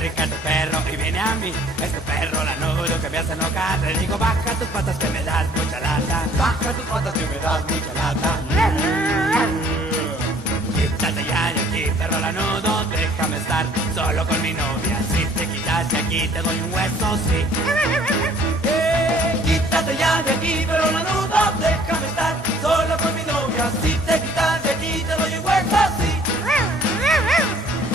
acerca tu perro y viene a mí. Es tu perro lanudo que me hace enojar. Le digo, baja tus patas que me das mucha lata. Baja tus patas que me das mucha lata. Quítate ya de aquí, perro lanudo, déjame estar solo con mi novia. Si te quitas de aquí te doy un hueso, sí. Quítate ya de aquí, perro lanudo, déjame estar solo con mi novia. Si te quitas de aquí te doy un hueso, sí.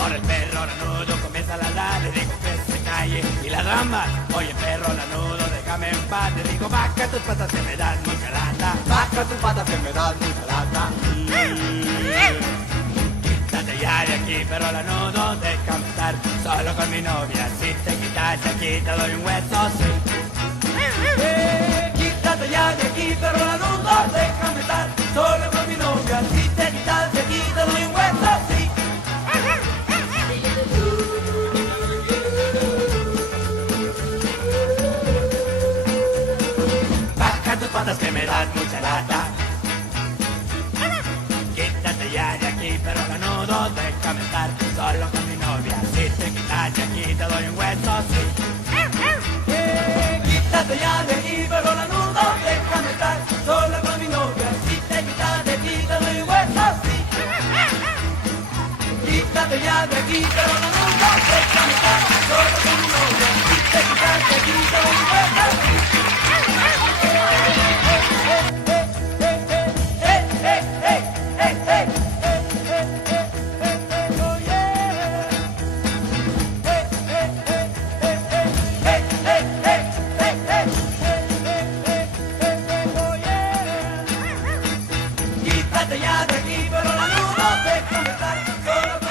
Ahora el perro lanudo comienza a ladrar, le digo que se calle y la dama. Oye perro lanudo, déjame en paz. Le digo, baja tus patas que me dan mucha lata. Baja tus patas que me dan mucha lata. Quítate ya de aquí, perro lanudo, déjame estar solo con mi novia. Si te quitas de aquí te doy un hueso, sí. Quítate ya de aquí, perro lanudo, déjame estar solo con mi novia. Si te quitas de aquí te doy un hueso, sí. Baja tus patas que me dan mucha lata. Quítate ya de aquí, perro lanudo, déjame estar solo con mi novia. Si te quitas de aquí te doy un hueso, sí. Quítate ya de aquí, perro lanudo, déjame estar solo con mi novia. Si te quitas de aquí te doy un hueso, sí. Quítate ya de aquí, perro lanudo, déjame estar solo con mi novia. Si te quitas de aquí te doy un hueso, sí. Quítate ya de aquí, pero la luz no déjame estar solo.